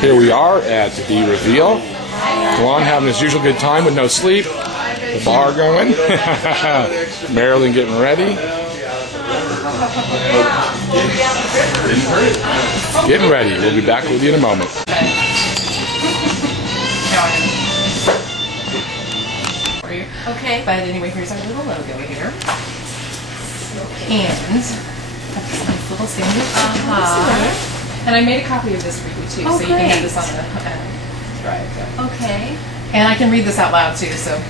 Here we are at the reveal. Kalon having his usual good time with no sleep. The bar going. Marilyn getting ready. Getting ready. We'll be back with you in a moment. Okay. But anyway, here's our little logo here. And this nice little sandwich. And I made a copy of this for you too, so you can have this on the drive. Okay. And I can read this out loud too. So,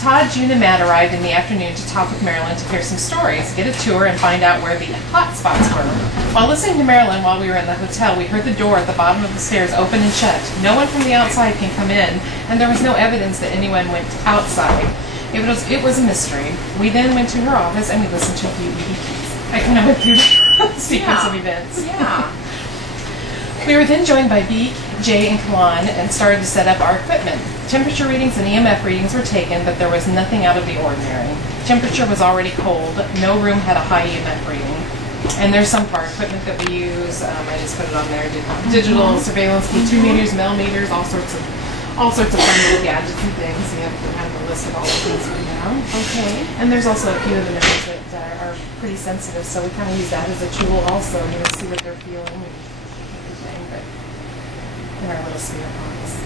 Todd, June, and Matt arrived in the afternoon to talk with Marilyn to hear some stories, get a tour, and find out where the hot spots were. While listening to Marilyn while we were in the hotel, we heard the door at the bottom of the stairs open and shut. No one from the outside can come in, and there was no evidence that anyone went outside. It was a mystery. We then went to her office and we listened to a few EVPs. I kind of went through the sequence of events. Yeah. We were then joined by Beek, Jay, and Kalon and started to set up our equipment. Temperature readings and EMF readings were taken, but there was nothing out of the ordinary. Temperature was already cold. No room had a high EMF reading. And there's some of our equipment that we use. I just put it on there. Digital surveillance key, 2 meters, millimeters, all sorts of fun little gadgets and things. We have kind of a list of all the things we have. Okay. And there's also a few of the members that are pretty sensitive, so we kind of use that as a tool also, to see what they're feeling and everything. But in our little spirit box.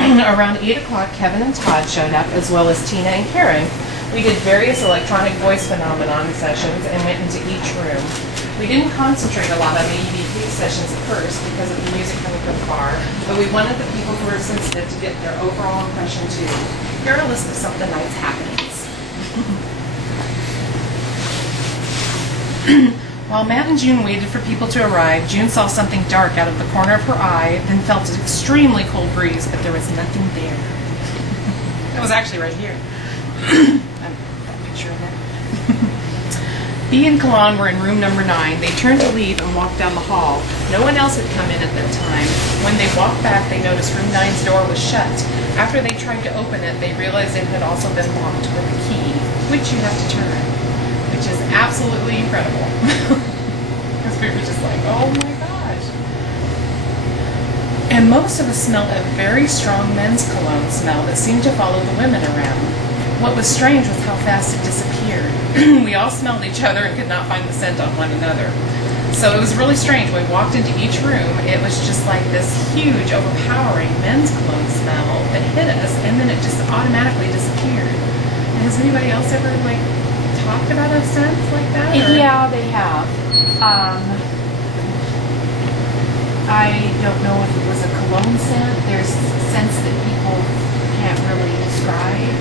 Around 8 o'clock, Kevin and Todd showed up, as well as Tina and Karen. We did various electronic voice phenomenon sessions and went into each room. We didn't concentrate a lot on the EVP sessions at first because of the music coming from the bar, but we wanted the people who were sensitive to get their overall impression too. Here are a list of some of the night's happenings. While Matt and June waited for people to arrive, June saw something dark out of the corner of her eye, then felt an extremely cold breeze, but there was nothing there. It was actually right here. That picture in there. Bea and Kalon were in room number 9. They turned to leave and walked down the hall. No one else had come in at that time. When they walked back, they noticed room 9's door was shut. After they tried to open it, they realized it had also been locked with a key, which you have to turn, which is absolutely incredible. Because we were just like, oh my gosh. And most of us smelled a very strong men's cologne smell that seemed to follow the women around. What was strange was how fast it disappeared. We all smelled each other and could not find the scent on one another. So it was really strange. When we walked into each room, it was just like this huge, overpowering men's cologne smell that hit us, and then it just automatically disappeared. Has anybody else ever, talked about a scent like that? Or? Yeah, they have. I don't know if it was a cologne scent. There's scents that people can't really describe.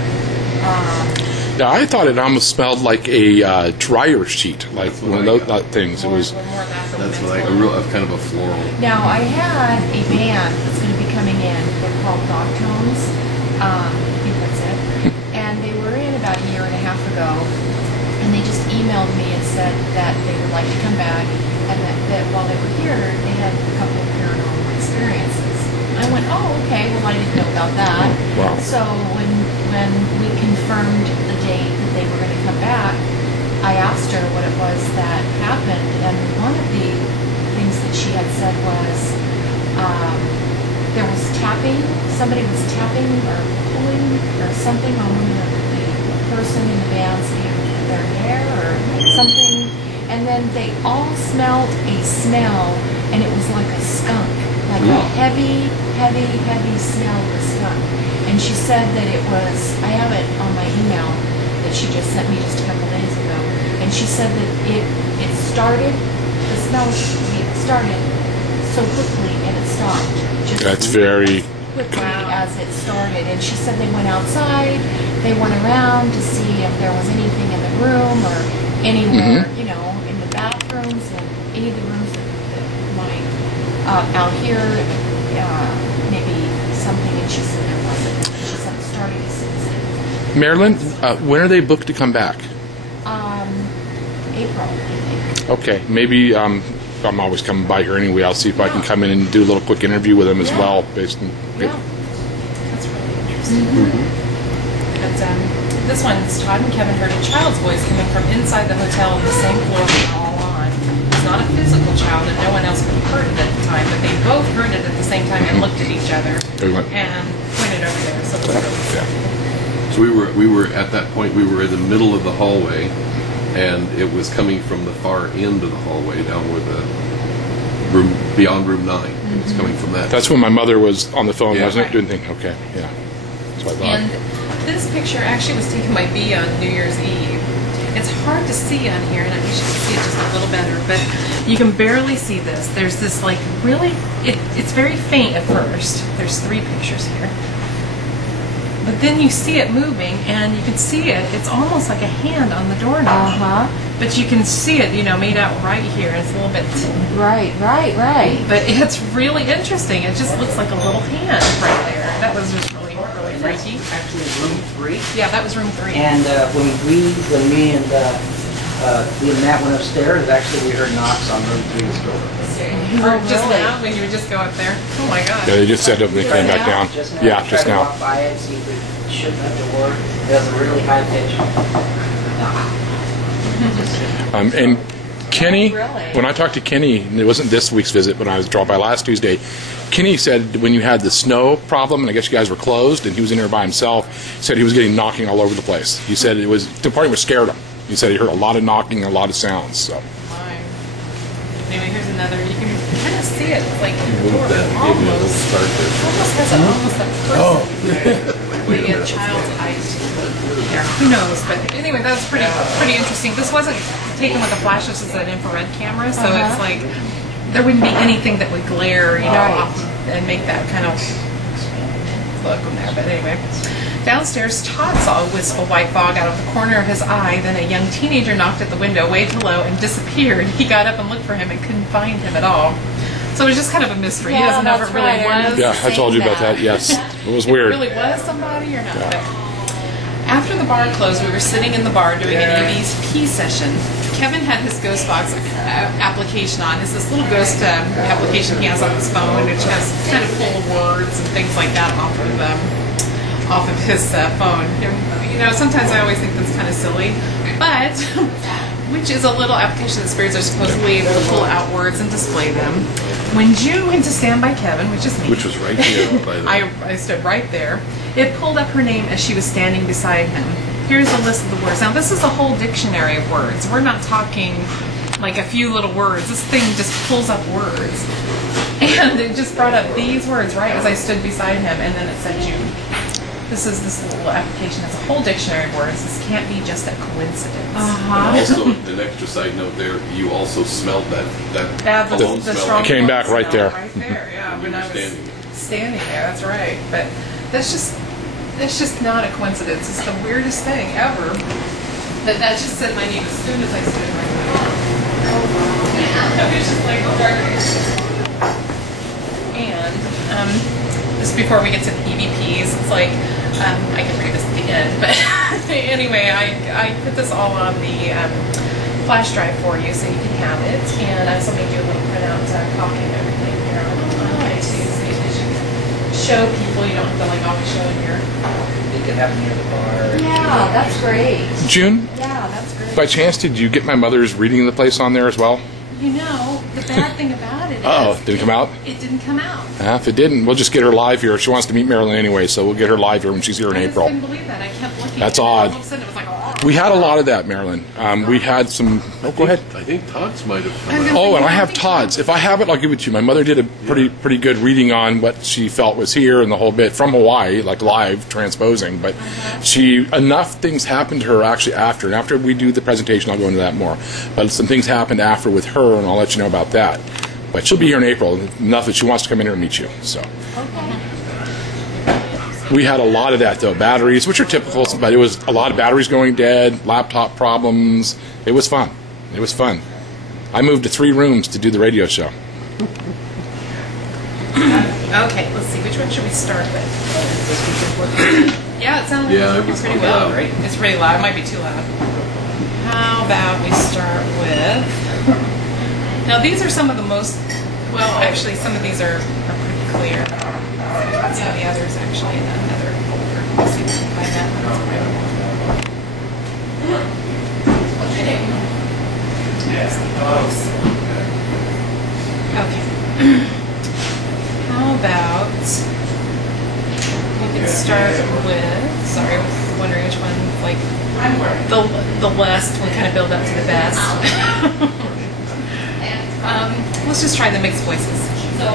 Yeah, I thought it almost smelled like a dryer sheet, like one of those things. It was. That's like a kind of a floral. Now I had a band that's going to be coming in. They're called Dog Tones. I think that's it. And they were in about a year and a half ago, and they just emailed me and said that they would like to come back, and that while they were here, they had a couple of paranormal experiences. I went, oh, okay. Well, I didn't know about that. Wow. So when we confirmed the date that they were going to come back, I asked her what it was that happened, and one of the things that she had said was there was tapping. Somebody was tapping or pulling or something on the person in the band's their hair or something, and then they all smelled a smell, and it was like a skunk. Like a heavy smell of skunk. And she said that it was, I have it on my email that she just sent me just a couple days ago, and she said that it started, the smell started so quickly and it stopped. That's very quickly as it started. And she said they went outside, they went around to see if there was anything in the room or anywhere, in the bathrooms and any of the rooms that might out here, maybe something, and she said there wasn't. She said it started as soon as it. Marilyn, when are they booked to come back? April, I think. Okay, maybe I'm always coming by here anyway. I'll see if I can come in and do a little quick interview with them as well. Based on, that's really interesting. But this one's Todd and Kevin heard a child's voice coming from inside the hotel on the same floor we were all on. It's not a physical child, and no one else could have heard it at the time, but they both heard it at the same time and looked at each other and pointed over there. So it was really So we were at that point. We were in the middle of the hallway, and it was coming from the far end of the hallway down where the room beyond room 9. It was coming from that. That's when my mother was on the phone, wasn't it? Doing things. Okay, yeah. That's what I thought. And this picture actually was taken by B on New Year's Eve. It's hard to see on here, and I wish you could see it just a little better, but you can barely see this. There's this, like, really, it's very faint at first. There's 3 pictures here. But then you see it moving, and you can see it. It's almost like a hand on the doorknob. But you can see it, you know, made out right here. It's a little bit... Right. But it's really interesting. It just looks like a little hand right there. That was just really, really freaky. Actually, room 3. Yeah, that was room 3. And when me and Matt went upstairs, actually we heard knocks on room 3's door. Just now, when you would just go up there. Oh my God. Yeah, they just said they came back down. Yeah, just Tried to now. walk by it, see if we shut the door. It was a really high pitch. And Kenny, when I talked to Kenny, and it wasn't this week's visit, but I was dropped by last Tuesday, Kenny said when you had the snow problem, and I guess you guys were closed, and he was in there by himself, he said he was getting knocking all over the place. He said it was, the party was scared him. He said he heard a lot of knocking and a lot of sounds. So. Anyway, here's another. You can kind of see it, like Move that, give me a little start there. almost has almost a person. The child's eyes. There, who knows? But anyway, that's pretty interesting. This wasn't taken with a flash. This is an infrared camera, so it's like there wouldn't be anything that would glare, you know, off and make that kind of look in there. But anyway. Downstairs, Todd saw a wisp of white fog out of the corner of his eye. Then a young teenager knocked at the window, waved hello, and disappeared. He got up and looked for him and couldn't find him at all. So it was just kind of a mystery. He doesn't know if it really was. Yeah, I told you about that. Yes, it was weird. It really was somebody or not. But after the bar closed, we were sitting in the bar doing an EVP session. Kevin had his ghost box application on. It's this little ghost application he has on his phone, which has kind of full of words and things like that off of his phone. You know, sometimes I always think that's kind of silly, but which is a little application that spirits are supposedly able to pull out words and display them. When June went to stand by Kevin, which is me, Which was right here by the... I stood right there. It pulled up her name as she was standing beside him. Here's a list of the words. Now, this is a whole dictionary of words. We're not talking like a few little words. This thing just pulls up words. And it just brought up these words right as I stood beside him, and then it said June. This little application has a whole dictionary of words. This can't be just a coincidence. Also, an extra side note there, you also smelled that cologne smell. strong It came back right there. Right there, yeah. When When I you was were standing there, that's right. But that's just not a coincidence. It's the weirdest thing ever. That just said my name as soon as I stood right there. I was just like, and just before we get to the EVPs, it's like, I can read this at the end, but anyway, I put this all on the flash drive for you so you can have it, and I also made you a little printout copy of everything here on too, so you can show people. You don't have to like always show it here. You could have me at the bar. Yeah, that's great. June, Yeah, that's great. by chance, did you get my mother's reading the place on there as well? You know, the bad thing about it is... Oh, did it come out? It didn't come out. If it didn't, we'll just get her live here. She wants to meet Marilyn anyway, so we'll get her live here when she's here in I April. just couldn't believe that. I kept looking. That's and odd. All of a sudden it was like, We had a lot of that, Marilyn. We had some... Oh, go ahead. I think Todd's might have come out. Oh, and I have Todd's. If I have it, I'll give it to you. My mother did a pretty good reading on what she felt was here and the whole bit from Hawaii, like live transposing. But enough things happened to her actually after. And after we do the presentation, I'll go into that more. But some things happened after with her, and I'll let you know about that. But she'll be here in April. Enough that she wants to come in here and meet you. So. We had a lot of that, though. Batteries, which are typical, but it was a lot of batteries going dead, laptop problems. It was fun. It was fun. I moved to 3 rooms to do the radio show. okay, let's see. Which one should we start with? Yeah, it sounds like it's working pretty well. loud. Right? It's pretty loud. It might be too loud. How about we start with... Now, these are some of the most... Well, actually, some of these are pretty clear. Some of the others, actually, in another folder. Let's see if we can find that one. What's your name? Okay. How about we could start with, sorry, I was wondering which one, like, the last one kind of build up to the best. Let's just try the mixed voices. So,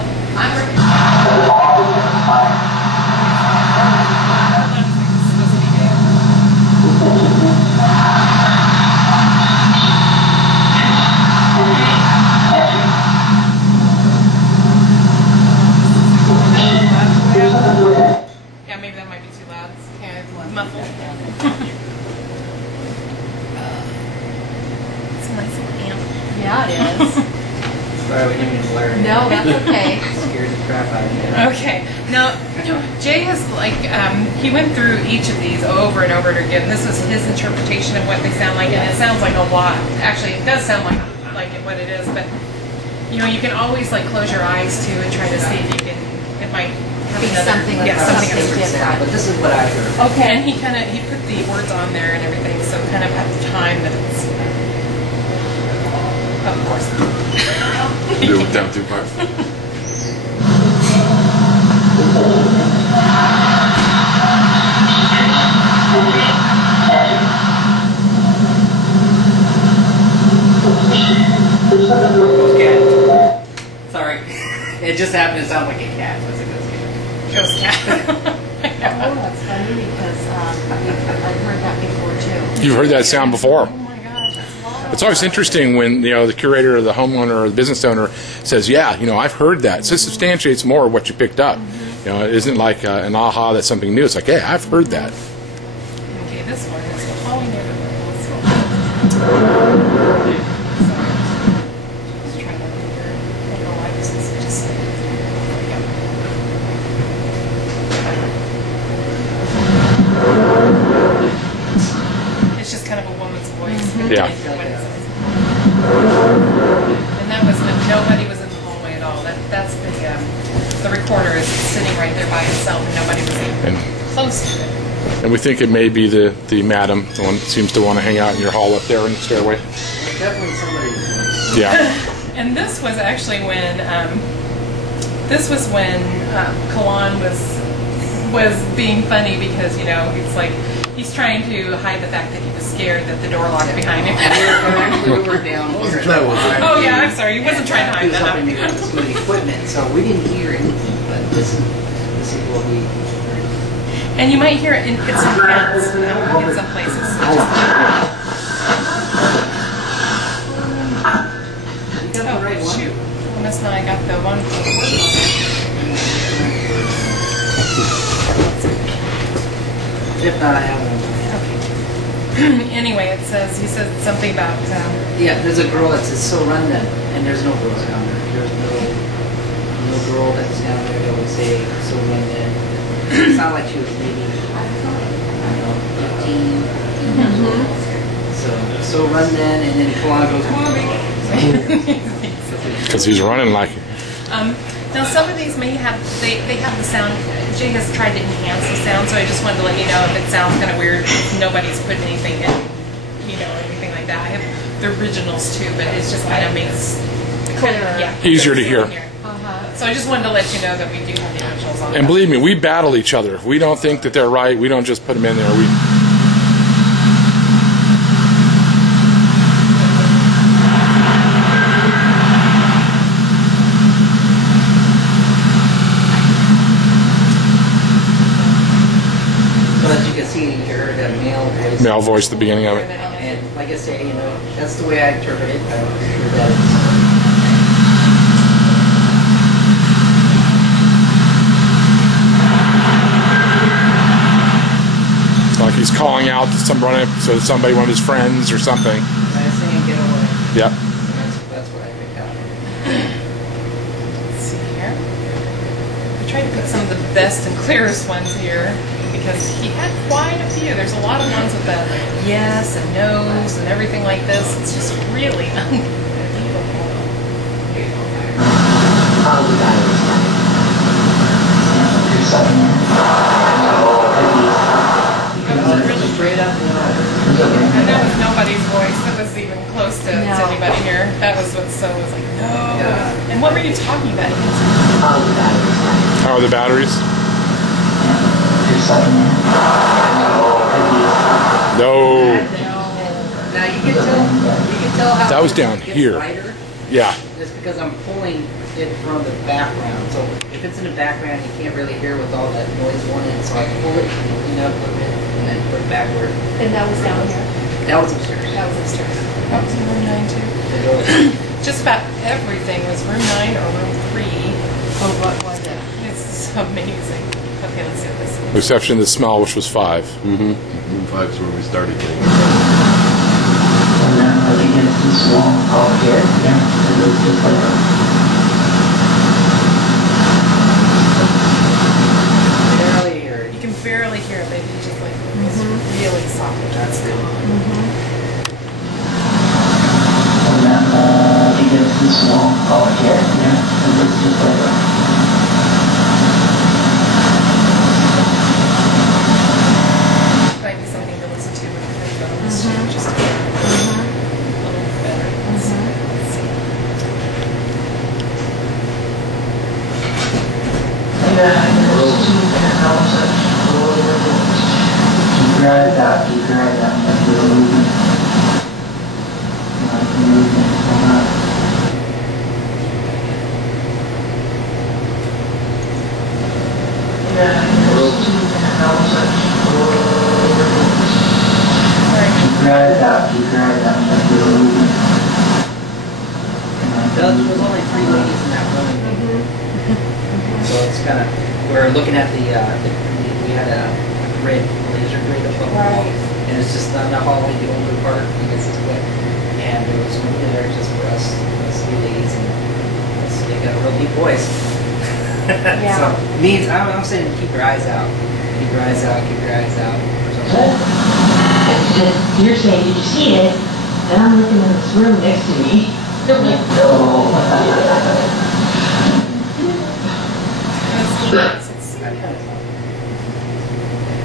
yeah, maybe that might be too loud. Yeah, muffled. It's a nice little amp. Yeah, it is. Sorry, we didn't mean to blare. No, that's okay. Scared the crap out of me. Okay. Now, Jay has he went through each of these over and over again. This was his interpretation of what they sound like, and it sounds like a lot. Actually, it does sound like what it is, but you can always close your eyes too and try to see if you can. It might have Be another, something yeah, something something else. different. But this is what I heard. Okay. And he put the words on there and everything, so kind of at the time that it's. Of course. Do it down too far. Ghost cat. Sorry. It just happened to sound like a cat. It was a ghost cat. Ghost cat. Oh, that's funny because I've heard that before too. You've heard that sound before. Oh my gosh, that's wild. It's always interesting when the curator or the homeowner or the business owner says, "Yeah, I've heard that." So it substantiates more what you picked up. It isn't like an aha that's something new. It's like, "Hey, I've heard that." Okay, this one is the Holly neighborhood. Just trying to figure. I don't know why this is just. There we go. It's just kind of a woman's voice. Yeah. What it says. And that was nobody was in the hallway at all. That's the recorder is sitting right there by itself, and nobody was even close to it. And we think it may be the madam, the one that seems to want to hang out in your hall up there in the stairway. Definitely somebody's voice. Yeah. And this was actually when Kalan was being funny because it's like he's trying to hide the fact that he was scared that the door locked behind him. Actually, we were down here. That was it. Oh yeah, I'm sorry, he wasn't trying to He hide was that. helping me with some of the equipment, so we didn't hear anything. But this is what we heard. And you might hear it in some cats in some places. Oh shoot! Unless now I got the one for the word on it. If not, I have one. Anyway, he said something about. Yeah, there's a girl that says so run them, and there's no girls down there. There's no girl that's down there that would say so run them. It sounded like she was maybe, I don't know, 15 years old. So run then, and then Kalana goes, mommy. Because he's running like it. Now some of these may have they have the sound. Jay has tried to enhance the sound, so I just wanted to let you know if it sounds kind of weird. Nobody's put anything in, anything like that. I have the originals too, but it just kind of makes Easier to hear. So I just wanted to let you know that we do have the originals on. And believe me, we battle each other. If we don't think that they're right, we don't just put them in there. But as you can see, you heard that male voice. Male voice at the beginning of it. And like I say, that's the way I interpret it. I'm sure that Like he's calling out to somebody, one of his friends or something. I'm saying get away. Yep. That's what I picked out. Let's see here. I tried to pick some of the best and clearest ones here because he had quite a few. There's a lot of ones with the yes and no's and everything like this. It's just really unbelievable. Straight up. And there was nobody's voice that was even close to anybody here. That was what so was like, no. Yeah. And what were you talking about? Oh, the batteries? No. Now you can tell how that was down it gets here. Lighter, yeah. just because I'm pulling it from the background. So if it's in the background, you can't really hear with all that noise going in. So I pull it, clean up a little bit, and then put it backward. And that was down here. That was upstairs. That was upstairs. That was in room 9 too. Just about everything was room 9 or room 3. Oh, what was it? It's amazing. Okay, let's do this. With exception of the smell, which was 5. Mm-hmm. Room 5 is where we started getting. Barely hear it. You can barely hear it, maybe just like it's really soft. That's good. Might be something to listen to with the headphones. Just a little better. Let's see. There was only 3 ladies in that room. So it's kind of, we're looking at we had a grid, laser grid above the wall. And it's just on the hallway, the older part, because it's wet. And there was room there just for us 3 ladies. And they got a real deep voice. Yeah. So means, I'm saying keep your eyes out. Keep your eyes out, keep your eyes out. You're saying, did you see it? And I'm looking in this room next to me. I'm like, no.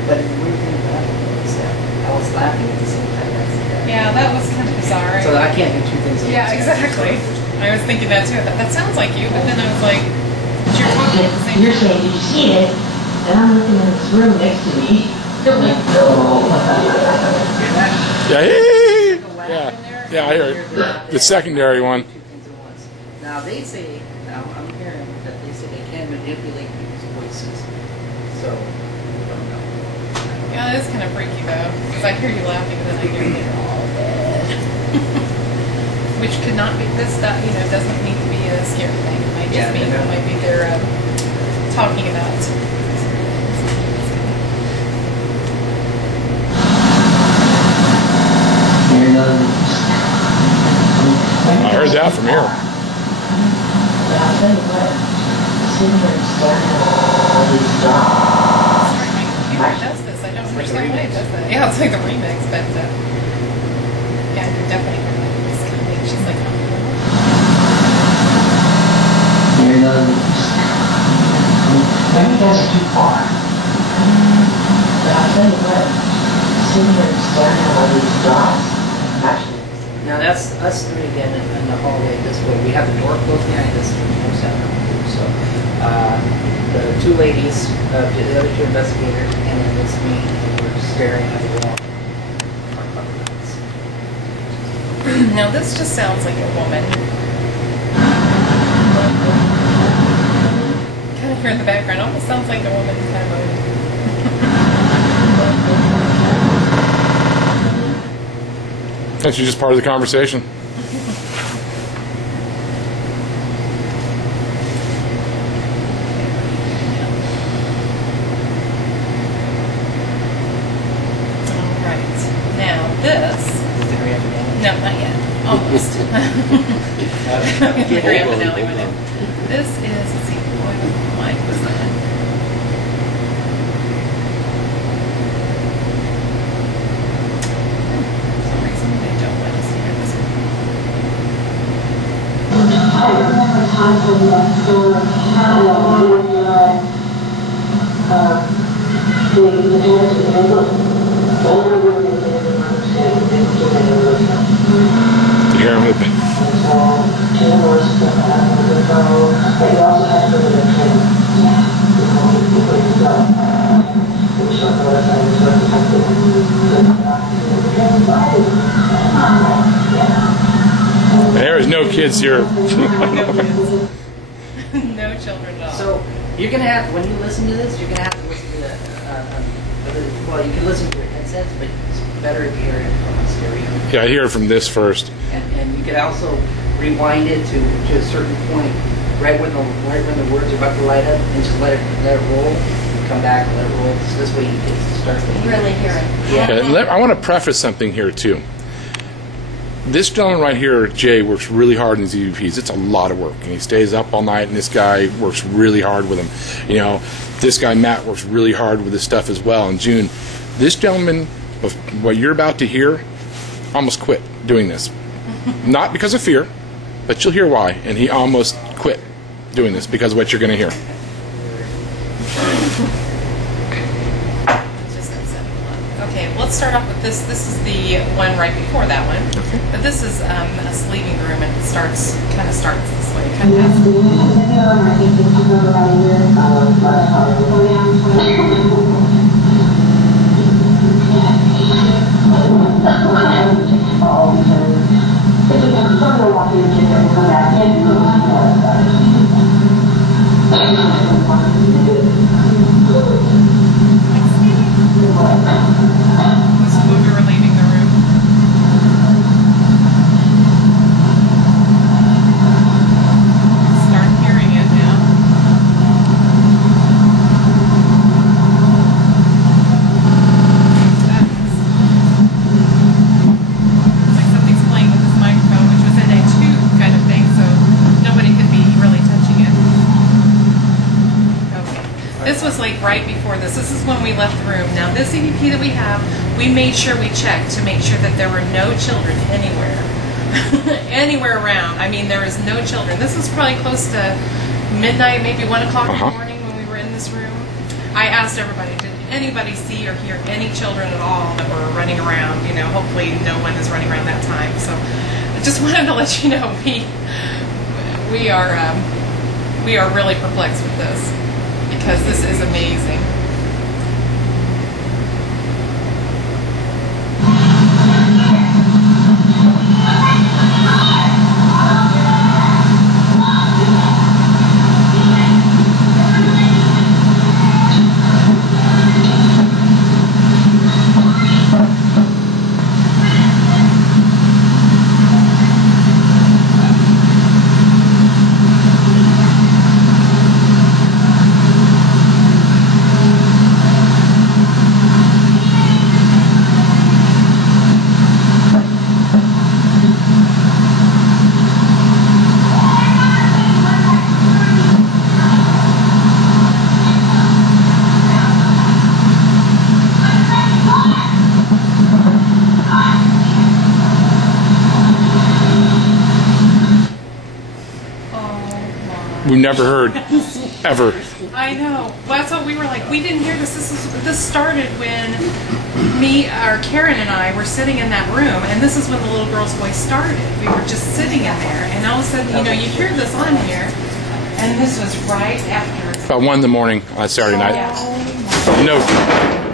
But the weird thing about it was that I was laughing at the same time. Yeah, that was kind of bizarre. So I can't do 2 things at once. Yeah, exactly. I was thinking that too. That sounds like you, but then I was like, you're talking at the same You're time. saying, did you see it? And I'm looking in this room next to me. I'm like, no. Yeah, I hear it. The secondary one. 2 things at once. Now they say, I'm hearing that they say they can manipulate people's voices. So, I don't know. Yeah, that is kind of freaky though, because I hear you laughing and then I hear you all dead. Which could not be this stuff, doesn't need to be a scary thing. It might just mean it might be they're talking about. I heard that from here. Who does this? I don't understand why it does that. Yeah, it's like the remix, but yeah, you're definitely hear that. It's kind of like she's like, Maybe that's too far. But I'll tell you what, sitting here and staring at all these dots, actually. Now that's us 3 again in the hallway this way. We have the door closed behind us. So the 2 ladies, the other 2 investigators, and then this me, were staring at the wall. now this just sounds like a woman. Kind of hear in the background, almost sounds like a woman kind of moaning. That's just part of the conversation. Alright, now this, no, not yet, almost. The grand finale went in. This is, let's see, boy, Mike was that. Time for the store, the You hear him moving. There is no kids here. No children at all. So you're gonna have, when you listen to this, you're gonna have to listen to the. Well, you can listen to your headsets, but it's better if you hear it from a stereo. Yeah, I hear it from this first. And you can also rewind it to a certain point, right when the words are about to light up, and just let it roll. And come back and let it roll. So this way you can start to Really hear it. Yeah. Okay, I want to preface something here too. This gentleman right here, Jay, works really hard in these EVPs. It's a lot of work, and he stays up all night. And this guy works really hard with them. You know, this guy Matt works really hard with this stuff as well. And June, this gentleman, what you're about to hear, almost quit doing this. Not because of fear, but you'll hear why. And he almost quit doing this because of what you're going to hear. Okay, let's start off with this. This is the one right before that one. Okay. But this is us leaving the room, and it kind of starts this way. Kind of has, this is when we were leaving the room. Start hearing it now. Like something's playing with this microphone, which was in a tube kind of thing, so nobody could be really touching it. Okay. This was like right before this. This is when we left the room. Now this EVP that we have, we made sure we checked to make sure that there were no children anywhere. Anywhere around. I mean, there was no children. This was probably close to midnight, maybe 1 o'clock in the morning when we were in this room. I asked everybody, did anybody see or hear any children at all that were running around? You know, hopefully no one is running around that time. So I just wanted to let you know we are really perplexed with this because this is amazing. We've never heard, ever. I know. Well, that's what we were like. We didn't hear this. This started when Karen and I were sitting in that room, and this is when the little girl's voice started. We were just sitting in there, and all of a sudden, you know, you hear this on here, and this was right after. About 1 in the morning on Saturday night.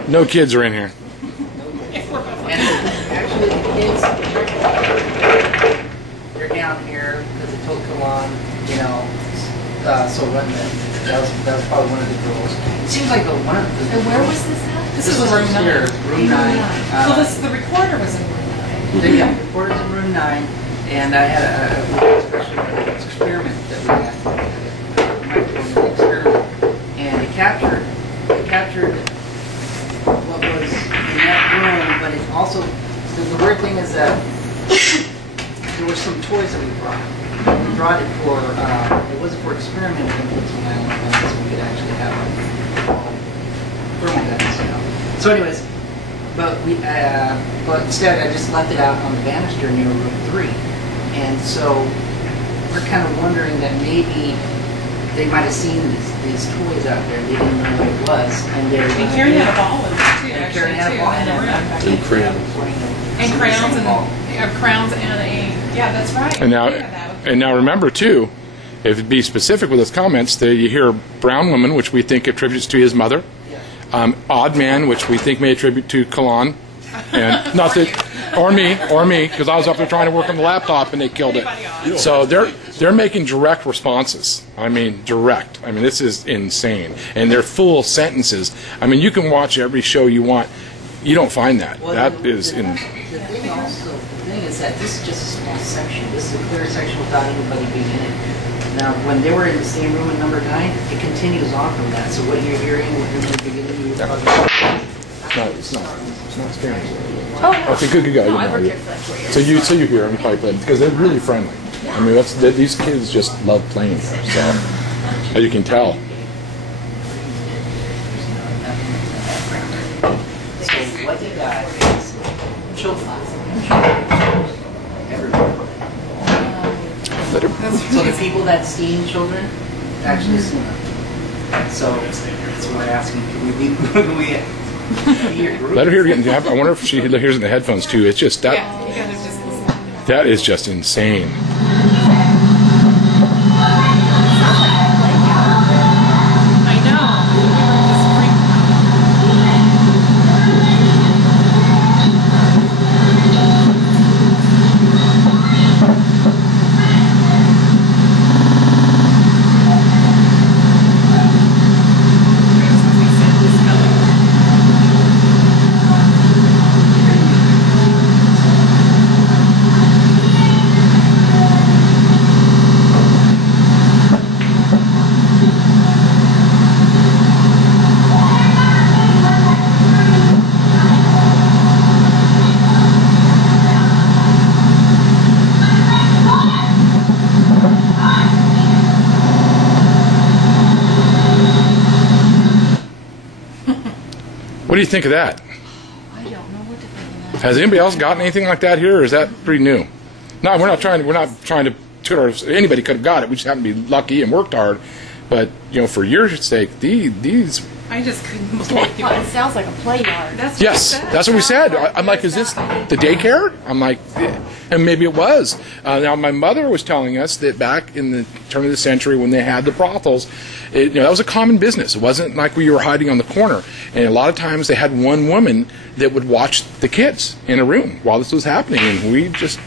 No kids are in here. And actually, the kids, they're down here because it took so long, you know. So run that was probably one of the girls. It seems like one of the. And where was this at? This is room 9. Room 9. So the recorder was in room 9. The recorder's in room 9, and I had a special experiment that we had. Microphone experiment, and it captured what was in that room, but it also the weird thing is that there were some toys that we brought. We brought it for, it wasn't for experimenting with some guns, so we could actually have thermal guns, you know. So anyways, but instead I just left it out on the banister near room 3. And so we're kind of wondering that maybe they might have seen these toys out there, they didn't know what it was. And Karen had a ball in there too, and actually, Karen had a too, ball in the room. in the room. And crowns and a, yeah, that's right. And now remember too, if it be specific with his comments, that you hear brown woman, which we think attributes to his mother, odd man, which we think may attribute to Kalan, and not that, or me, because I was up there trying to work on the laptop and they killed it. So they're making direct responses. I mean, direct. I mean, this is insane, and they're full sentences. I mean, you can watch every show you want. You don't find that. That is in. The thing is that this is just a small section. This is a clear section without anybody being in it. Now, when they were in the same room at number 9, it continues on from that. So what you're hearing, what you're in the beginning, you're talking about. It's not scary. Oh, okay, good. No, I worked here for like 4 years. So you hear them probably playing because they're really friendly. I mean, these kids just love playing there. So as you can tell. So what they got is children. So the people that steam children actually steam them. So that's what we're asking. Can we hear group? Let her hear it again. I wonder if she hears it in the headphones too. It's just that. Yeah, you guys are just listening. That is just insane. I know. We were just freaked. What do you think of that? I don't know what to think of that. Has anybody else gotten anything like that here, or is that pretty new? No, we're not trying to toot our. Anybody could have got it. We just happened to be lucky and worked hard. But for your sake, these. I just couldn't believe it. Well, it sounds like a play yard. Yes, that's what we said. I'm like, is this the daycare? I'm like, and maybe it was. Now, my mother was telling us that back in the turn of the century when they had the brothels, that was a common business. It wasn't like we were hiding on the corner. And a lot of times they had one woman that would watch the kids in a room while this was happening. And we just,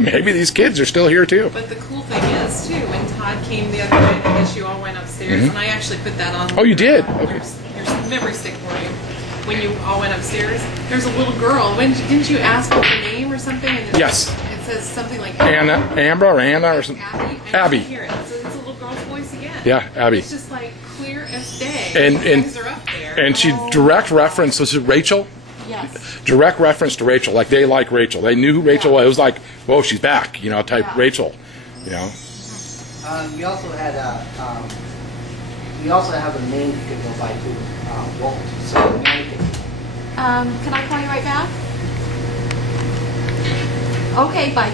maybe these kids are still here too. But the cool thing is, too, when Todd came the other night, I guess you all went upstairs, and I actually put that on. Oh, you did? Okay. Your memory stick for you. When you all went upstairs, there's a little girl. Didn't you ask her her name or something? And Yes. It says something like Amber or Anna or something. Abby. Abby. I hear it. It's a little girl's voice again. Yeah, Abby. It's just like clear as day. And things are up there. and she direct reference. This is Rachel. Yes. Direct reference to Rachel. Like they like Rachel. They knew who Rachel was. It was like, whoa, she's back. Type Rachel. We also had we also have a name you could go by too, Walt. So the mannequin. Can I call you right back? Okay, bye.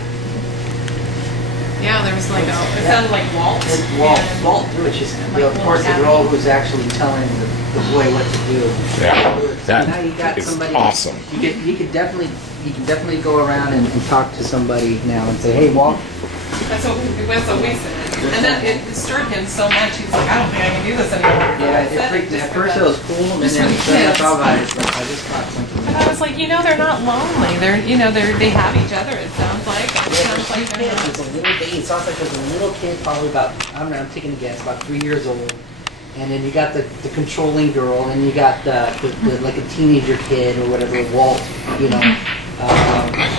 Yeah, there was like it sounded like Walt. It's Walt. and- Walt, which is like of course the Abby. girl who's actually telling the boy what to do. Yeah, So now you got that is somebody. awesome. You can definitely go around and talk to somebody now and say, hey, Walt. That's what we said. And that it disturbed him so much. He was like, I don't think I can do this anymore. Yeah, at first it was cool, and Just then for the I kids. thought about it. It's like, I just caught something. But I was like, they're not lonely. They have each other. It sounds like. It Yeah, sounds like they're there's a not. little baby. It sounds like there's a little kid, probably about, I don't know, I'm taking a guess, about 3 years old. And then you got the controlling girl, and you got the like a teenager kid or whatever, Walt,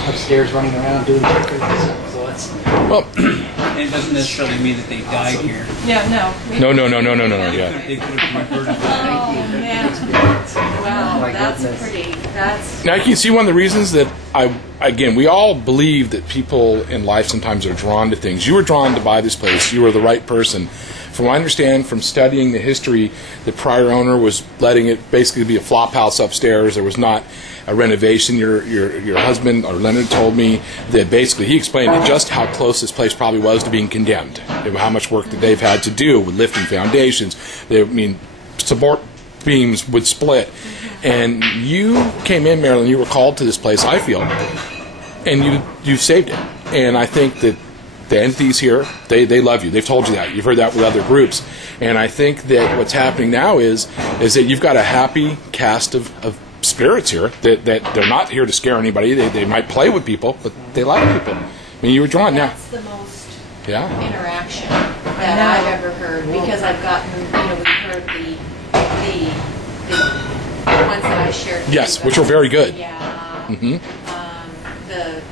upstairs running around doing tricks and stuff. So it's Well, And it doesn't necessarily mean that they died here. Yeah, no. no. Yeah. They could have reverted Oh, man. Wow, my that's goodness. pretty. That's. Now you can see one of the reasons that we all believe that people in life sometimes are drawn to things. You were drawn to buy this place. You were the right person. From what I understand from studying the history, the prior owner was letting it basically be a flop house upstairs. There was not a renovation. Your husband, or Leonard, told me that basically he explained just how close this place probably was to being condemned. How much work that they've had to do with lifting foundations. Support beams would split. And you came in, Marilyn, you were called to this place, I feel, and you saved it. And I think that the entities here, they love you. They've told you that. You've heard that with other groups. And I think that what's happening now is that you've got a happy cast of spirits here that they're not here to scare anybody. They might play with people, but they like people. I mean, you were drawn now. That's the most interaction that I've ever heard, because I've gotten, we've heard the ones that I shared. Yes, which were very good. Yeah. Mm-hmm. But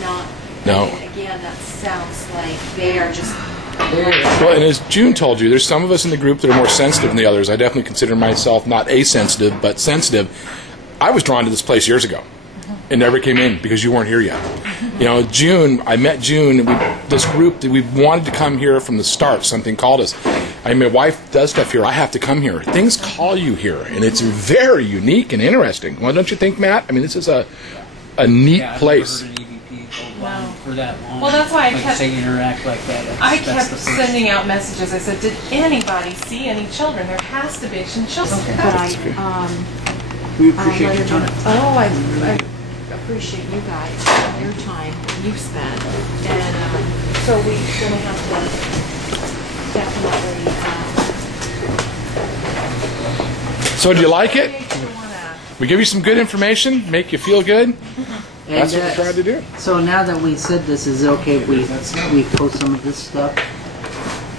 not. No. Again, that sounds like they are just. Well, and as June told you, there's some of us in the group that are more sensitive than the others. I definitely consider myself not asensitive, but sensitive. I was drawn to this place years ago and never came in because you weren't here yet. June, I met June, and this group, that we wanted to come here from the start. Something called us. My wife does stuff here. I have to come here. Things call you here, and it's very unique and interesting. Well, don't you think, Matt? I mean, this is a neat place. I've never heard an EVP hold on for that long. Well, that's why I kept say interact like that. I kept sending out messages. I said, "Did anybody see any children? There has to be some children." But We appreciate your time. I appreciate you guys and your time you've spent, and so we're gonna have to definitely. So, do you like it? We give you some good information, make you feel good. That's what we tried to do. So now that we said this, is it okay if we post some of this stuff,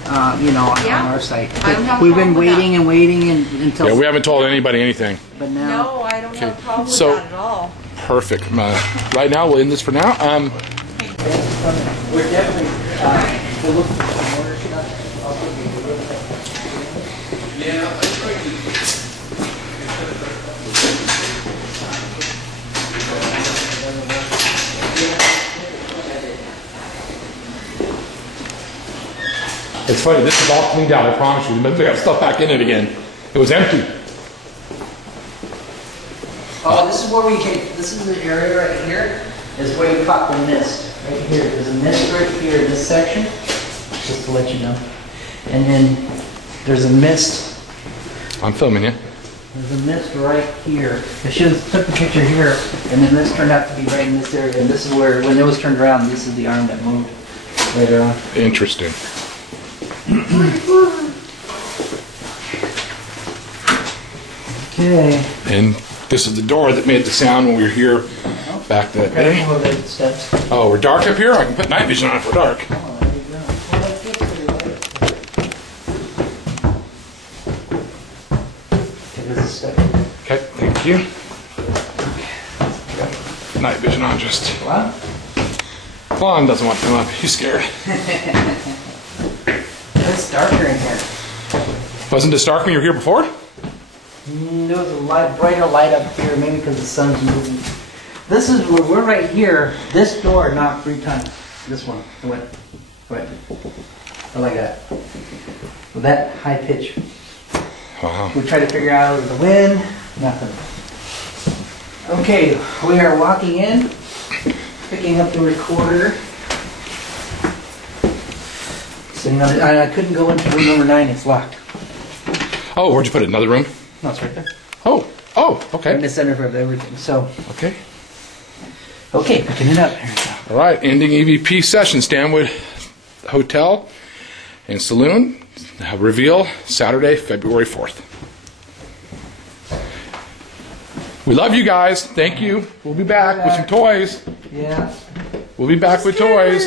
on our site? I don't have a We've been problem with waiting and waiting until. Yeah, we haven't told anybody anything. But now. No, I don't have a problem So- with that at all. Perfect. Right now, we'll end this for now. We're definitely we're looking for more stuff. Yeah, I tried to. It's funny, this is all cleaned out, I promise you. But we have stuff back in it again. It was empty. Oh, this is where this is the area right here, is where you caught the mist. Right here, there's a mist right here in this section, just to let you know. And then there's a mist, I'm filming you. there's a mist right here. I should have took the picture here, and then this turned out to be right in this area. And this is where, when it was turned around, this is the arm that moved later on. Interesting. Okay. And this is the door that made the sound when we were here back that day. Steps. Oh, we're dark up here? I can put night vision on if we're dark. Oh, there you go. Well, that's good for you, right? Okay, there's a step. Okay, thank you. Night vision on just. What? Juan doesn't want to come up. He's scared. It's darker in here. Wasn't this dark when you were here before? There was a brighter light up here, maybe because the sun's moving. This is where we're right here. This door knocked 3 times. This one. It went. Like that. With that high pitch. Wow. We tried to figure out the wind. Nothing. Okay, we are walking in, picking up the recorder. Sitting on I couldn't go into room number 9. It's locked. Oh, where'd you put it? Another room? No, it's right there. Oh, In okay. the center of everything. So, Okay. okay, picking it up. Here we go. All right, ending EVP session, Stanwood Hotel and Saloon. Reveal Saturday, February 4th. We love you guys. Thank you. We'll be back with some toys. Yeah. We'll be back with toys.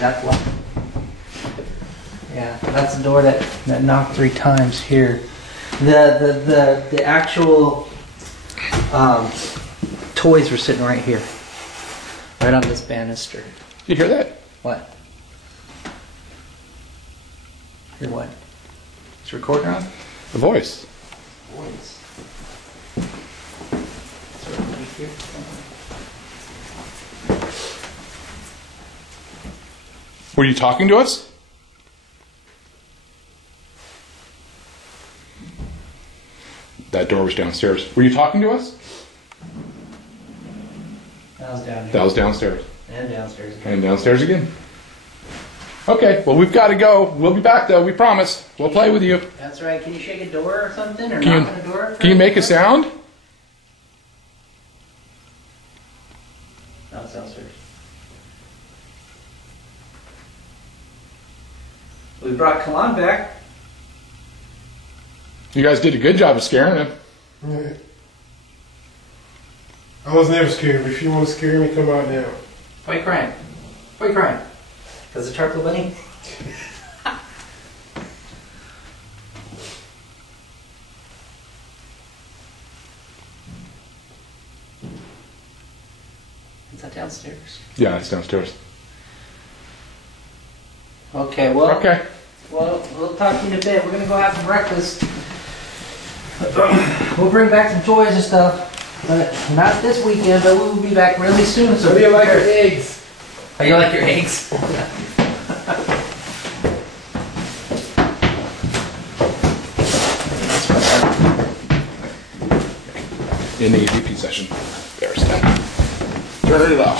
That's locked. Yeah, that's the door that knocked 3 times here. The actual toys were sitting right here, right on this banister. You hear that? What? Hear what? Is the recorder on? The voice. Voice. It's right here. Were you talking to us? That door was downstairs. Were you talking to us? That was down here. That was downstairs. And downstairs. And downstairs again. Okay, well, we've got to go. We'll be back, though. We promise. We'll play with you. That's right. Can you shake a door or something? Or Can knock on a door? you make a sound? No, it's downstairs. We brought Kalan back. You guys did a good job of scaring him. Yeah. I was never scared, but if you want to scare me, come out now. Why are you crying? Why are you crying? Because of Charcoal Bunny? Is that downstairs? Yeah, it's downstairs. Okay, well. Okay. Well, we'll talk to you in a bit. We're gonna go have some breakfast. We'll bring back some toys and stuff, but not this weekend. But we'll be back really soon. So How do you like your eggs? How you like your eggs? In the VP session. There's that. Turn it off.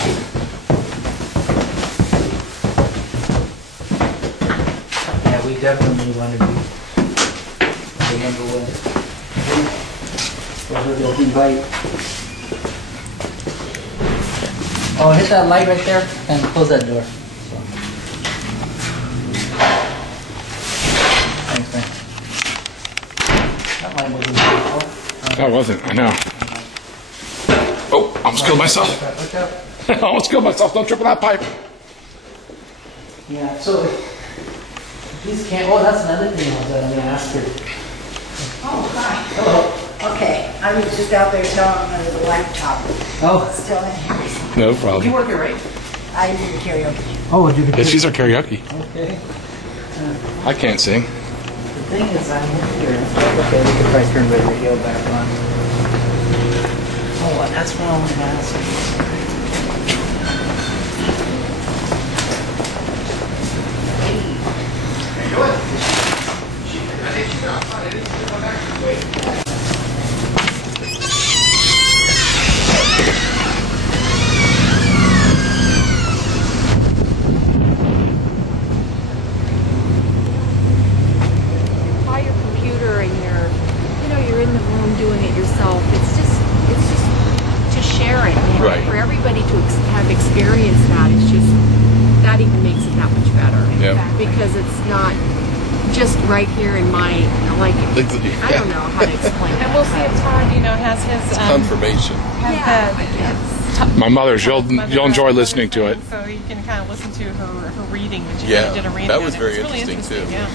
Yeah, we definitely want to be the number one. They'll invite. Oh, hit that light right there and close that door. Thanks, man. That light wasn't before. That wasn't, I know. Oh, I almost killed myself. Look out. I almost killed myself. Don't trip on that pipe. Yeah, so these can't. Oh, that's another thing I was going to ask her. Oh, hi. Hello. Okay, I was just out there telling them the laptop. Oh. Still in here. No You problem. work here, right? I do karaoke. Oh, do the Yeah, she's our karaoke. Okay. I can't sing. The thing is, I'm here. Okay, we could probably turn the radio back on. Oh, that's what I wanted to ask. By your computer and you're in the room doing it yourself. It's just to share it. Right. For everybody to have experienced that, it's just, that even makes it that much better. Yeah. Because it's not just right here in my, like, I don't know how to explain it. And we'll see if Todd, has his Confirmation. My mother's, you'll enjoy listening to it. So you can kind of listen to her reading when she Yeah, did a reading. that was on it. very It's really interesting, too. Yeah.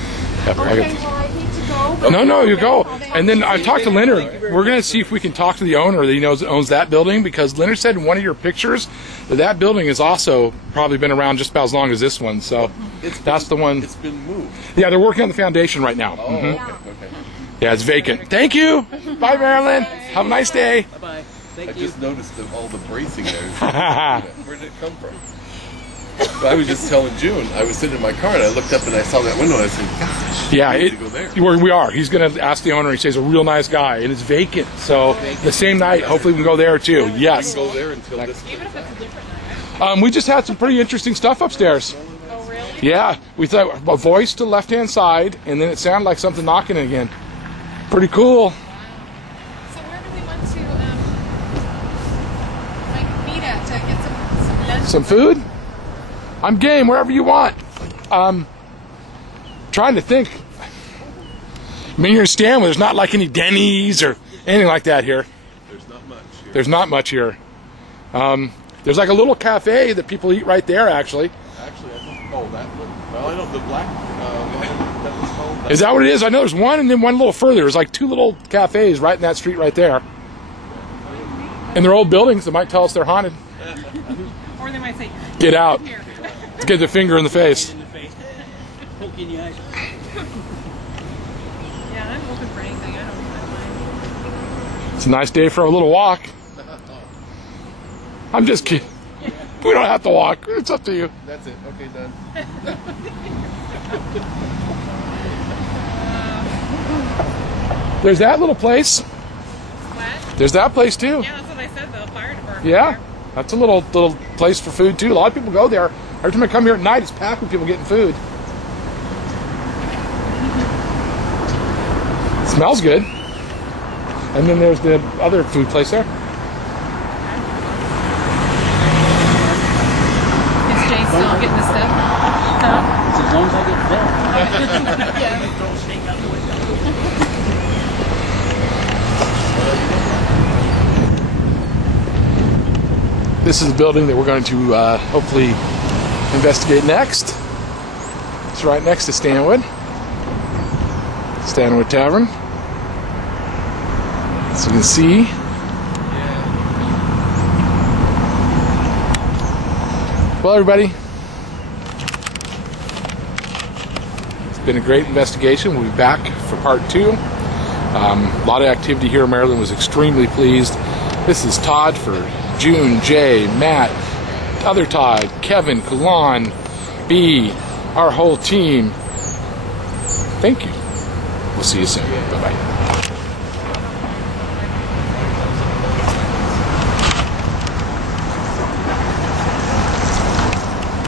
Okay, well, I need to go. but- No, you go. And then I talked to Leonard. We're going to see if we can talk to the owner that owns that building, because Leonard said in one of your pictures that building has also probably been around just about as long as this one. So that's the one. It's been moved. Yeah, they're working on the foundation right now. Oh, okay, okay. Yeah, it's vacant. Thank you. Bye, Marilyn. Have a nice day. Bye-bye. I Thank you. just noticed all the bracing there. Where did it come from? But I was just telling June, I was sitting in my car and I looked up and I saw that window and I said, gosh, Yeah, I need to go there. we are. He's going to ask the owner. He says he's a real nice guy, and it's vacant. So the same night, hopefully we can go there too. Yes. We can go there until this. Even if it's a different night. We just had some pretty interesting stuff upstairs. Oh, really? Yeah, we thought a voice to the left-hand side, and then it sounded like something knocking again. Pretty cool. So where do we want to meet at to get some lunch? Some food? I'm game, wherever you want. Trying to think. I mean, you're in Stanwood. There's not like any Denny's or anything like that here. There's not much here. There's not much here. There's like a little cafe that people eat right there, actually. Actually, I think, well, I know the black, that was called. Is that what it is? I know there's one, and then one a little further. There's like two little cafes right in that street right there. And they're old buildings that might tell us they're haunted. Or they might say, Get out. here. Get the finger in the face. In the face. Poke in the eyes. Yeah, I'm open for anything. I don't mind. It's a nice day for a little walk. I'm just kidding. We don't have to walk. It's up to you. That's it. Okay, done. There's that little place. What? There's that place too. Yeah, that's what I said, the fire department. Yeah, that's a little place for food too. A lot of people go there. Every time I come here at night, it's packed with people getting food. It smells good. And then there's the other food place there. I'll get this done. Huh? As long as I get fed. Yeah. Throw a steak out the window. This is the building that we're going to hopefully investigate next. It's right next to Stanwood Tavern. As you can see, well, everybody, it's been a great investigation. We'll be back for part 2. A lot of activity here. Marilyn was extremely pleased. This is Todd for June, Jay, Matt, other Todd, Kevin, Kalan, B, our whole team. Thank you. We'll see you soon. Bye-bye.